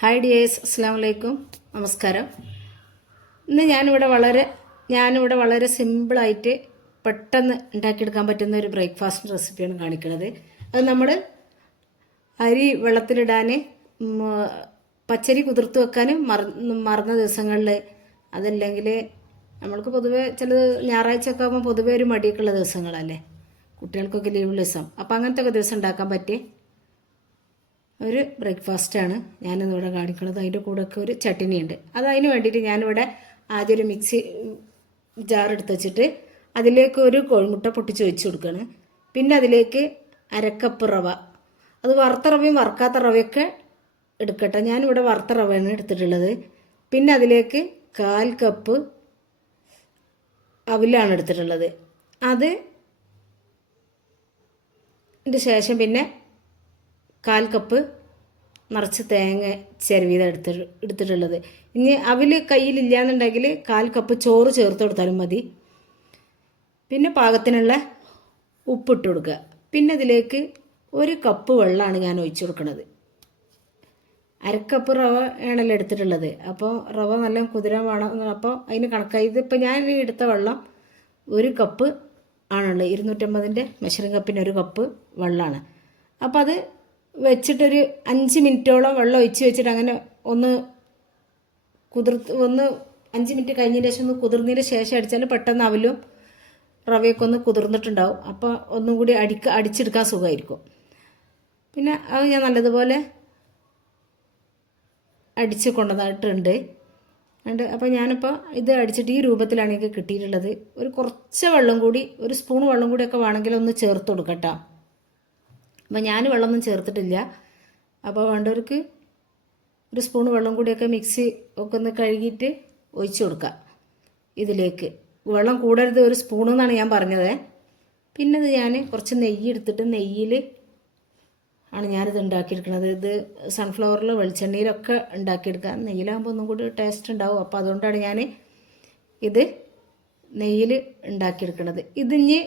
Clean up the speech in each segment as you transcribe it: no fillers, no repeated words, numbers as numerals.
Hi dears, അസ്സാം വലൈക്കും, നമസ്കാരം. ഇന്ന് ഞാനിവിടെ വളരെ സിമ്പിളായിട്ട് പെട്ടെന്ന് ഉണ്ടാക്കിയെടുക്കാൻ പറ്റുന്ന ഒരു ബ്രേക്ക്ഫാസ്റ്റ് റെസിപ്പിയാണ് കാണിക്കുന്നത്. അത് നമ്മൾ അരി വെള്ളത്തിലിടാൻ, പച്ചരി കുതിർത്ത് വെക്കാൻ മറന്ന ദിവസങ്ങളിൽ, അതല്ലെങ്കിൽ നമ്മൾക്ക് പൊതുവേ ചില ഞായറാഴ്ച ഒക്കെ ആകുമ്പോൾ പൊതുവേ ഒരു മടിയൊക്കെ ഉള്ള ദിവസങ്ങളല്ലേ, കുട്ടികൾക്കൊക്കെ ലീവുള്ള ദിവസം. അപ്പോൾ അങ്ങനത്തെ ഒക്കെ ദിവസം ഉണ്ടാക്കാൻ പറ്റിയ ഒരു ബ്രേക്ക്ഫാസ്റ്റാണ് ഞാനിന്നിവിടെ കാണിക്കുന്നത്. അതിൻ്റെ കൂടെയൊക്കെ ഒരു ചട്ടിനി ഉണ്ട്. അതിന് വേണ്ടിയിട്ട് ഞാനിവിടെ ആദ്യം ഒരു മിക്സി ജാർ എടുത്ത് വെച്ചിട്ട് അതിലേക്ക് ഒരു കോഴിമുട്ട പൊട്ടിച്ച് വെച്ച് കൊടുക്കുകയാണ്. പിന്നെ അതിലേക്ക് അരക്കപ്പ് റവ, അത് വറുത്ത റവയും വറുക്കാത്ത റവയൊക്കെ എടുക്കട്ടെ. ഞാനിവിടെ വറുത്ത റവയാണ് എടുത്തിട്ടുള്ളത്. പിന്നെ അതിലേക്ക് 1/4 കപ്പ് അവിലാണ് എടുത്തിട്ടുള്ളത്. അതിൻ്റെ ശേഷം പിന്നെ 1/4 കപ്പ് നിറച്ച് തേങ്ങ ചിരവിയതാണ് എടുത്തിട്ടുള്ളത്. ഇനി അവിൽ കയ്യിലില്ലാന്നുണ്ടെങ്കിൽ 1/4 കപ്പ് ചോറ് ചേർത്ത് കൊടുത്താലും മതി. പിന്നെ പാകത്തിനുള്ള ഉപ്പിട്ട് കൊടുക്കുക. പിന്നെ ഇതിലേക്ക് 1 കപ്പ് വെള്ളമാണ് ഞാൻ ഒഴിച്ചു കൊടുക്കുന്നത്. 1/2 കപ്പ് റവ ആണല്ലോ എടുത്തിട്ടുള്ളത്. അപ്പോൾ റവ നല്ല കുതിരാൻ വേണം. അപ്പോൾ അതിന് കണക്കായി ഇതിപ്പോൾ ഞാൻ എടുത്ത വെള്ളം 1 കപ്പ് ആണുള്ളത്. 250-ൻ്റെ മെഷറിംഗ് കപ്പിന് 1 കപ്പ് വെള്ളമാണ്. അപ്പോൾ അത് വെച്ചിട്ടൊരു 5 മിനിറ്റോളം വെള്ളം ഒഴിച്ച് വെച്ചിട്ട് അങ്ങനെ ഒന്ന് 5 മിനിറ്റ് കഴിഞ്ഞതിന് ശേഷം ഒന്ന് കുതിർന്നതിന് ശേഷം അടിച്ചാൽ പെട്ടെന്ന് അവലും റവയൊക്കെ ഒന്ന് കുതിർന്നിട്ടുണ്ടാവും. അപ്പോൾ ഒന്നും കൂടി അടിച്ചെടുക്കാൻ സുഖമായിരിക്കും. പിന്നെ അത് ഞാൻ നല്ലതുപോലെ അടിച്ച് കൊണ്ടുവന്നിട്ടുണ്ട്. അപ്പോൾ ഞാനിപ്പോൾ ഇത് അടിച്ചിട്ട് ഈ രൂപത്തിലാണ് എനിക്ക് കിട്ടിയിട്ടുള്ളത്. കുറച്ച് വെള്ളം കൂടി, 1 സ്പൂൺ വെള്ളം കൂടിയൊക്കെ വേണമെങ്കിൽ ഒന്ന് ചേർത്ത് കൊടുക്കട്ടോ. അപ്പോൾ ഞാൻ വെള്ളമൊന്നും ചേർത്തിട്ടില്ല. അപ്പോൾ വേണ്ടവർക്ക് 1 സ്പൂൺ വെള്ളം കൂടിയൊക്കെ മിക്സി ഒക്കെ ഒന്ന് കഴുകിയിട്ട് ഒഴിച്ചു കൊടുക്കുക. ഇതിലേക്ക് വെള്ളം കൂടരുത്, 1 സ്പൂൺ എന്നാണ് ഞാൻ പറഞ്ഞത്. പിന്നെ ഇത് ഞാൻ കുറച്ച് നെയ്യ് എടുത്തിട്ട് നെയ്യിൽ ആണ് ഞാനിത് ഉണ്ടാക്കിയെടുക്കുന്നത്. ഇത് സൺഫ്ലവറിൽ വെളിച്ചെണ്ണയിലൊക്കെ ഉണ്ടാക്കിയെടുക്കുക. നെയ്യിലാകുമ്പോൾ ഒന്നും കൂടി ടേസ്റ്റ് ഉണ്ടാവും. അപ്പോൾ അതുകൊണ്ടാണ് ഞാൻ ഇത് നെയ്യിൽ ഉണ്ടാക്കിയെടുക്കുന്നത്. ഇതിഞ്ഞ്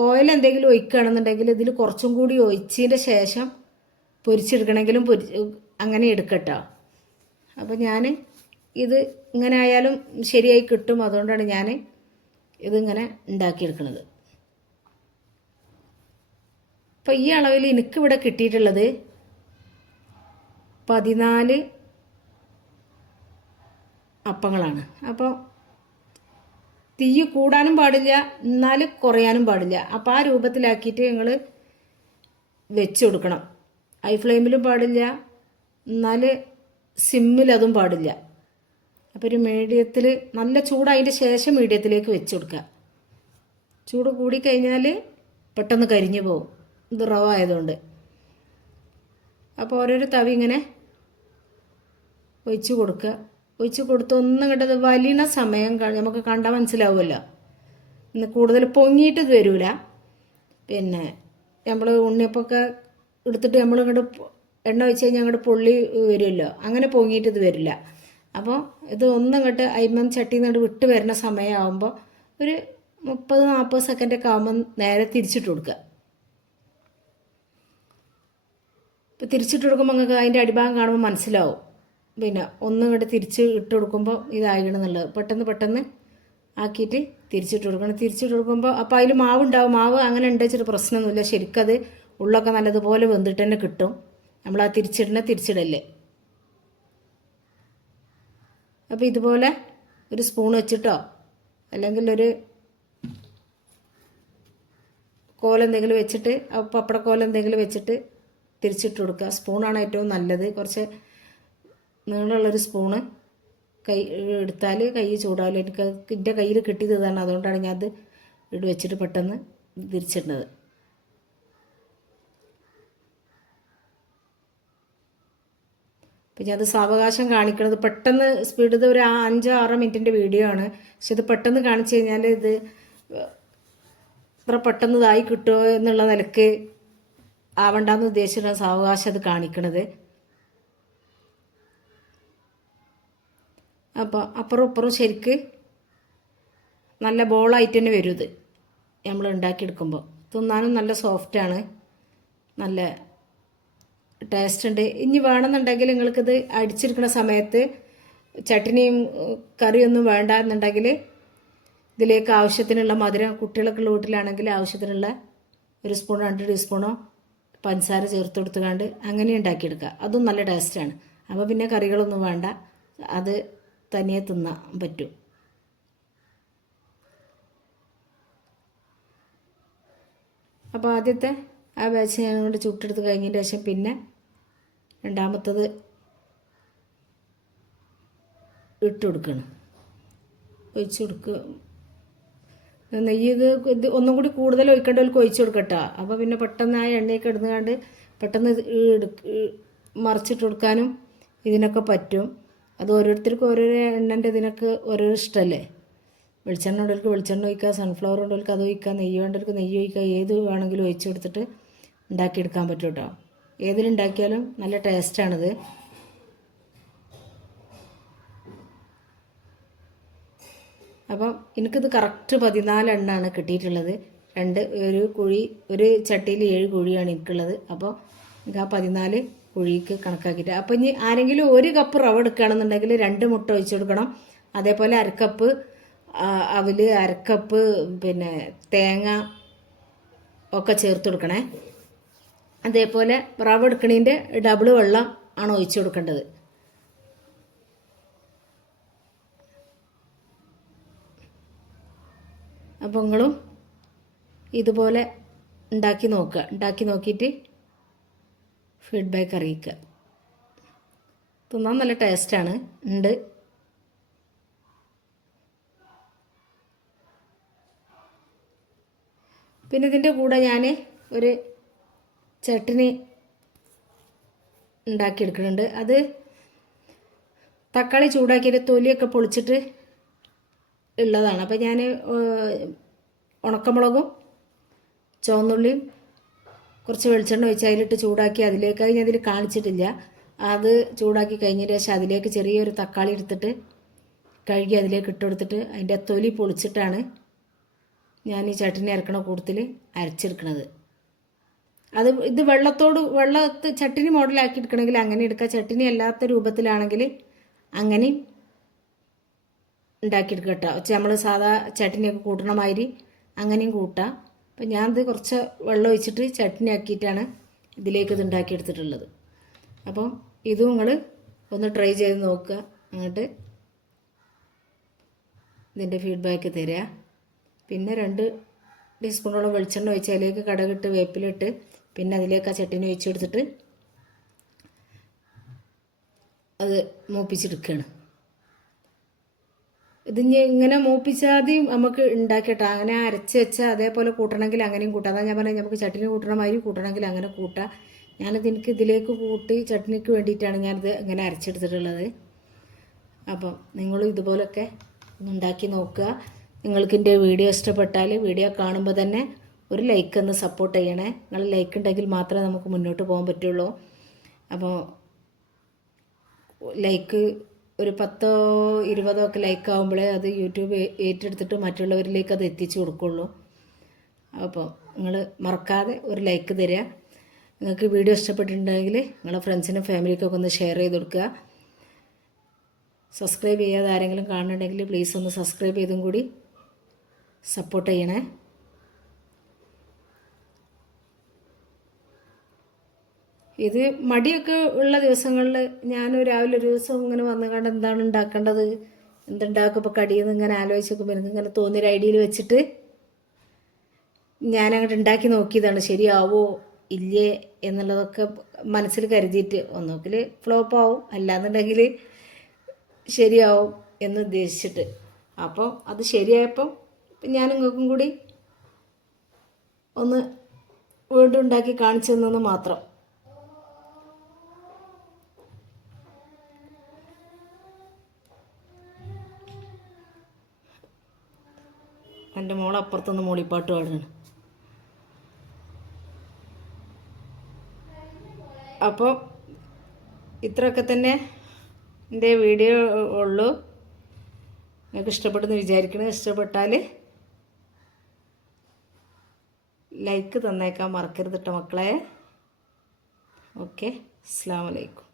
ഓയിൽ എന്തെങ്കിലും ഒഴിക്കുകയാണെന്നുണ്ടെങ്കിൽ ഇതിൽ കുറച്ചും കൂടി ഒഴിച്ചതിൻ്റെ ശേഷം പൊരിച്ചെടുക്കണമെങ്കിലും അങ്ങനെ എടുക്കട്ടോ. അപ്പോൾ ഞാൻ ഇത് ഇങ്ങനെ ആയാലും ശരിയായി കിട്ടും. അതുകൊണ്ടാണ് ഞാൻ ഇതിങ്ങനെ ഉണ്ടാക്കിയെടുക്കുന്നത്. അപ്പോൾ ഈ അളവിൽ എനിക്കിവിടെ കിട്ടിയിട്ടുള്ളത് 14 അപ്പങ്ങളാണ്. അപ്പോൾ തീ കൂടാനും പാടില്ല, എന്നാൽ കുറയാനും പാടില്ല. അപ്പോൾ ആ രൂപത്തിലാക്കിയിട്ട് ഞങ്ങൾ വെച്ച് കൊടുക്കണം. ഹൈ ഫ്ലെയിമിലും പാടില്ല, എന്നാൽ സിമ്മിലതും പാടില്ല. അപ്പോൾ ഒരു മീഡിയത്തിൽ, നല്ല ചൂടായതിൻ്റെ ശേഷം മീഡിയത്തിലേക്ക് വെച്ച് കൊടുക്കുക. ചൂട് കൂടിക്കഴിഞ്ഞാൽ പെട്ടെന്ന് കരിഞ്ഞു പോകും, ഇത് റവ ആയതുകൊണ്ട്. അപ്പോൾ ഓരോരോ തവി ഇങ്ങനെ ഒഴിച്ച് കൊടുക്കുക. ഒഴിച്ച് കൊടുത്ത് ഒന്നും കിട്ടത് വലിയ സമയം നമുക്ക് കണ്ടാൽ മനസ്സിലാവുമല്ലോ. ഇന്ന് കൂടുതൽ പൊങ്ങിയിട്ട് ഇത് വരില്ല. പിന്നെ നമ്മൾ ഉണ്ണിയപ്പൊക്കെ എടുത്തിട്ട് നമ്മൾ ഇങ്ങോട്ട് എണ്ണ ഒഴിച്ച് കഴിഞ്ഞാൽ അങ്ങോട്ട് പൊള്ളി വരുമല്ലോ, അങ്ങനെ പൊങ്ങിയിട്ട് ഇത് വരില്ല. അപ്പോൾ ഇത് ഒന്നും ഇങ്ങോട്ട് അയിമം ചട്ടിയിൽ നിന്ന് വിട്ട് വരുന്ന സമയമാകുമ്പോൾ ഒരു 30-40 സെക്കൻഡൊക്കെ ആകുമ്പോൾ നേരെ തിരിച്ചിട്ട് കൊടുക്കുക. ഇപ്പോൾ തിരിച്ചിട്ട് കൊടുക്കുമ്പോൾ നിങ്ങൾക്ക് അതിൻ്റെ അടിഭാഗം കാണുമ്പോൾ മനസ്സിലാവും. പിന്നെ ഒന്നും ഇങ്ങോട്ട് തിരിച്ച് ഇട്ട് കൊടുക്കുമ്പോൾ ഇതാകണമെന്നുള്ളത് പെട്ടെന്ന് ആക്കിയിട്ട് തിരിച്ചിട്ട് കൊടുക്കണം. തിരിച്ചിട്ട് കൊടുക്കുമ്പോൾ അപ്പോൾ അതിൽ മാവുണ്ടാവും. മാവ് അങ്ങനെ ഉണ്ടെച്ചിട്ട് പ്രശ്നമൊന്നുമില്ല. ശരിക്കത് ഉള്ളൊക്കെ നല്ലതുപോലെ വെന്തിട്ട് തന്നെ കിട്ടും. നമ്മൾ ആ തിരിച്ചിടല്ലേ. അപ്പോൾ ഇതുപോലെ 1 സ്പൂൺ വെച്ചിട്ടോ അല്ലെങ്കിൽ ഒരു കോലെന്തെങ്കിലും വെച്ചിട്ട്, പപ്പടക്കോലെന്തെങ്കിലും വെച്ചിട്ട് തിരിച്ചിട്ട് കൊടുക്കുക. സ്പൂണാണ് ഏറ്റവും നല്ലത്. കുറച്ച് നീളമുള്ളൊരു സ്പൂണ് എടുത്താൽ കൈ ചൂടാവില്ല. എൻ്റെ കയ്യിൽ കിട്ടിയത് ഇതാണ്, അതുകൊണ്ടാണ് ഞാൻ അത് വെച്ചിട്ട് പെട്ടെന്ന് തിരിച്ചിടുന്നത്. പിന്നെ അത് സാവകാശം കാണിക്കണത് പെട്ടെന്ന് സ്പീഡ്, ഇത് ഒരു 5-6 മിനിറ്റിൻ്റെ വീഡിയോ ആണ്. പക്ഷെ ഇത് പെട്ടെന്ന് കാണിച്ചു കഴിഞ്ഞാൽ ഇത് ഇത്ര പെട്ടെന്ന് ഇതായി കിട്ടുമോ എന്നുള്ള നിലക്ക് ആവണ്ടെന്ന് ഉദ്ദേശിച്ചിട്ടാണ് സാവകാശം അത് കാണിക്കണത്. അപ്പോൾ അപ്പുറം ഇപ്പുറം ശരിക്ക് നല്ല ബോളായിട്ട് തന്നെ വരും ഇത് നമ്മൾ ഉണ്ടാക്കിയെടുക്കുമ്പോൾ. തിന്നാനും നല്ല സോഫ്റ്റാണ്, നല്ല ടേസ്റ്റ് ഉണ്ട്. ഇനി വേണമെന്നുണ്ടെങ്കിൽ നിങ്ങൾക്കിത് അടിച്ചെടുക്കുന്ന സമയത്ത് ചട്നിയും കറിയൊന്നും വേണ്ട എന്നുണ്ടെങ്കിൽ ഇതിലേക്ക് ആവശ്യത്തിനുള്ള മധുരം കുട്ടികളൊക്കെ ഉള്ള വീട്ടിലാണെങ്കിൽ ആവശ്യത്തിനുള്ള 1 സ്പൂൺ 2 ടീസ്പൂണോ പഞ്ചസാര ചേർത്ത് കൊടുത്തുകൊണ്ട് അങ്ങനെ ഉണ്ടാക്കിയെടുക്കുക. അതും നല്ല ടേസ്റ്റാണ്. അപ്പോൾ പിന്നെ കറികളൊന്നും വേണ്ട, അത് തനിയെ തിന്നാൻ പറ്റും. അപ്പോൾ ആദ്യത്തെ ആ ബാച്ച് ഞാൻ കൊണ്ട് ചുട്ടെടുത്ത് കഴിഞ്ഞതിന് ശേഷം പിന്നെ രണ്ടാമത്തത് ഇട്ട് കൊടുക്കണം, ഒഴിച്ച് കൊടുക്കുക. നെയ്യ് ഇത് ഒന്നും കൂടി കൂടുതൽ ഒഴിക്കേണ്ടവർക്ക് ഒഴിച്ച് കൊടുക്കട്ടോ. അപ്പോൾ പിന്നെ പെട്ടെന്ന് ആ എണ്ണയൊക്കെ ഇടുന്നുകൊണ്ട് പെട്ടെന്ന് മറിച്ചിട്ട് കൊടുക്കാനും ഇതിനൊക്കെ പറ്റും. അത് ഓരോരുത്തർക്കും ഓരോരോ എണ്ണൻ്റെ ഇതിനൊക്കെ ഓരോരോ ഇഷ്ടമല്ലേ. വെളിച്ചെണ്ണ ഉള്ളവർക്ക് വെളിച്ചെണ്ണ ഒഴിക്കുക, സൺഫ്ലവർ ഉള്ളവർക്ക് അത് ഒഴിക്കുക, നെയ്യ് വേണ്ടവർക്ക് നെയ്യ് ഒഴിക്കുക, ഏത് വേണമെങ്കിലും ഒഴിച്ച് കൊടുത്തിട്ട് ഉണ്ടാക്കിയെടുക്കാൻ പറ്റും കേട്ടോ. ഏതിലുണ്ടാക്കിയാലും നല്ല ടേസ്റ്റാണിത്. അപ്പം എനിക്കിത് കറക്റ്റ് 14 എണ്ണമാണ് കിട്ടിയിട്ടുള്ളത്. ഒരു ചട്ടിയിൽ 7 കുഴിയാണ് എനിക്കുള്ളത്. അപ്പോൾ എനിക്ക് ആ 14 കുഴിക്ക് കണക്കാക്കിയിട്ട്, അപ്പോൾ ഇനി ആരെങ്കിലും 1 കപ്പ് റവ എടുക്കുകയാണെന്നുണ്ടെങ്കിൽ 2 മുട്ട ഒഴിച്ച് കൊടുക്കണം. അതേപോലെ 1/2 കപ്പ് അവിൽ, 1/2 കപ്പ് പിന്നെ തേങ്ങ ഒക്കെ ചേർത്ത് കൊടുക്കണേ. അതേപോലെ റവ എടുക്കണതിൻ്റെ ഡബിൾ വെള്ളം ആണ് ഒഴിച്ച് കൊടുക്കേണ്ടത്. അപ്പോൾ നിങ്ങളും ഇതുപോലെ ഉണ്ടാക്കി നോക്കുക. ഉണ്ടാക്കി നോക്കിയിട്ട് ഫീഡ്ബാക്ക് അറിയിക്കുക. തിന്നാൻ നല്ല ടേസ്റ്റാണ് ഉണ്ട്. പിന്നെ ഇതിൻ്റെ കൂടെ ഞാൻ ഒരു ചട്നി ഉണ്ടാക്കിയെടുക്കുന്നുണ്ട്. അത് തക്കാളി ചൂടാക്കിയിട്ട് തൊലിയൊക്കെ പൊളിച്ചിട്ട് ഉള്ളതാണ്. അപ്പോൾ ഞാൻ ഉണക്കമുളകും ചുവന്നുള്ളിയും കുറച്ച് വെളിച്ചെണ്ണ ഒഴിച്ച് അതിലിട്ട് ചൂടാക്കി അതിലേക്കായി ഞാൻ അതിൽ കാണിച്ചിട്ടില്ല. അത് ചൂടാക്കി കഴിഞ്ഞതിന് ശേഷം അതിലേക്ക് ചെറിയൊരു തക്കാളി എടുത്തിട്ട് കഴുകി അതിലേക്ക് ഇട്ട് കൊടുത്തിട്ട് അതിൻ്റെ തൊലി പൊളിച്ചിട്ടാണ് ഞാൻ ഈ ചട്നി അരക്കണ കൂട്ടത്തിൽ അരച്ചെടുക്കണത്. ഇത് വെള്ളത്ത് ചട്നി മോഡലാക്കി എടുക്കണമെങ്കിൽ അങ്ങനെ എടുക്കുക. ചട്നി അല്ലാത്ത രൂപത്തിലാണെങ്കിൽ അങ്ങനെ ഉണ്ടാക്കിയെടുക്കുക കേട്ടോ. നമ്മൾ സാധാ ചട്നിയൊക്കെ കൂട്ടണ മാതിരി അങ്ങനെയും കൂട്ടാം. അപ്പം ഞാനിത് കുറച്ച് വെള്ളം ഒഴിച്ചിട്ട് ചട്നി ആക്കിയിട്ടാണ് ഇതിലേക്ക് ഇത് ഉണ്ടാക്കിയെടുത്തിട്ടുള്ളത്. അപ്പം ഇതും നിങ്ങൾ ഒന്ന് ട്രൈ ചെയ്ത് നോക്കുക. എന്നിട്ട് ഇതിൻ്റെ ഫീഡ്ബാക്ക് തരിക. പിന്നെ 2 ടീസ്പൂണോളം വെളിച്ചെണ്ണ ഒഴിച്ച് അതിലേക്ക് കടുകിട്ട് വേപ്പിലിട്ട് പിന്നെ അതിലേക്ക് ആ ചട്നി ഒഴിച്ച് കൊടുത്തിട്ട് അത് മൂപ്പിച്ചെടുക്കുകയാണ്. ഇതിന് ഇങ്ങനെ മൂപ്പിച്ചാദ്യം നമുക്ക് ഉണ്ടാക്കിയിട്ടോ. അങ്ങനെ അരച്ച് വെച്ചാൽ അതേപോലെ കൂട്ടണമെങ്കിൽ അങ്ങനെയും കൂട്ടാം. അതാ ഞാൻ പറഞ്ഞത് നമുക്ക് ചട്നി കൂട്ടണ മാതിരി കൂട്ടണമെങ്കിൽ അങ്ങനെ കൂട്ടാം. എനിക്ക് ഇതിലേക്ക് കൂട്ടി ചട്നിക്ക് വേണ്ടിയിട്ടാണ് ഞാനിത് ഇങ്ങനെ അരച്ചെടുത്തിട്ടുള്ളത്. അപ്പം നിങ്ങളും ഇതുപോലൊക്കെ ഒന്ന് ഉണ്ടാക്കി നോക്കുക. നിങ്ങൾക്ക് എൻ്റെ വീഡിയോ ഇഷ്ടപ്പെട്ടാൽ വീഡിയോ കാണുമ്പോൾ തന്നെ ഒരു ലൈക്ക് ഒന്ന് സപ്പോർട്ട് ചെയ്യണേ. നിങ്ങൾ ലൈക്ക് ഉണ്ടെങ്കിൽ മാത്രമേ നമുക്ക് മുന്നോട്ട് പോകാൻ പറ്റുള്ളൂ. അപ്പോൾ ലൈക്ക് ഒരു 10 20 ഒക്കെ ലൈക്ക് ആകുമ്പോഴേ അത് യൂട്യൂബ് ഏറ്റെടുത്തിട്ട് മറ്റുള്ളവരിലേക്ക് അത് എത്തിച്ചു കൊടുക്കുള്ളൂ. അപ്പോൾ നിങ്ങൾ മറക്കാതെ ഒരു ലൈക്ക് തരിക. നിങ്ങൾക്ക് വീഡിയോ ഇഷ്ടപ്പെട്ടിട്ടുണ്ടെങ്കിൽ നിങ്ങളുടെ ഫ്രണ്ട്സിനും ഫാമിലിക്കൊക്കെ ഒന്ന് ഷെയർ ചെയ്ത് കൊടുക്കുക. സബ്സ്ക്രൈബ് ചെയ്യാതെ ആരെങ്കിലും കാണുന്നുണ്ടെങ്കിൽ പ്ലീസ് ഒന്ന് സബ്സ്ക്രൈബ് ചെയ്തും കൂടി സപ്പോർട്ട് ചെയ്യണേ. ഇത് മടിയൊക്കെ ഉള്ള ദിവസങ്ങളിൽ ഞാൻ രാവിലെ ഒരു ദിവസം ഇങ്ങനെ വന്നു കണ്ട് എന്താണ് ഉണ്ടാക്കേണ്ടത്, എന്തുണ്ടാക്കും ഇപ്പോൾ കടിയെന്ന് ഇങ്ങനെ ആലോചിച്ച് നോക്കുമ്പോൾ എനിക്കിങ്ങനെ തോന്നിയൊരു ഐഡിയയിൽ വെച്ചിട്ട് ഞാനങ്ങോട്ട് ഉണ്ടാക്കി നോക്കിയതാണ്. ശരിയാവോ ഇല്ലേ എന്നുള്ളതൊക്കെ മനസ്സിൽ കരുതിയിട്ട് ഒന്നുകിൽ ഫ്ലോപ്പ് ആവും, അല്ലാന്നുണ്ടെങ്കിൽ ശരിയാവും എന്ന് ഉദ്ദേശിച്ചിട്ട്. അപ്പോൾ അത് ശരിയായപ്പം ഞാൻ നിങ്ങൾക്കും കൂടി ഒന്ന് വീണ്ടും ഉണ്ടാക്കി കാണിച്ചു തന്നെന്ന് മാത്രം. എൻ്റെ മോൾ അപ്പുറത്തുനിന്ന് മൂളിപ്പാട്ട് പാടുകയാണ്. അപ്പോൾ ഇത്രയൊക്കെ തന്നെ എൻ്റെ വീഡിയോ ഉള്ളൂ. നിങ്ങൾക്ക് ഇഷ്ടപ്പെടുന്നു വിചാരിക്കണം. ഇഷ്ടപ്പെട്ടാൽ ലൈക്ക് തന്നേക്കാൻ മറക്കരുത് കേട്ടോ മക്കളെ. ഓക്കെ, അസ്സലാമു അലൈക്കും.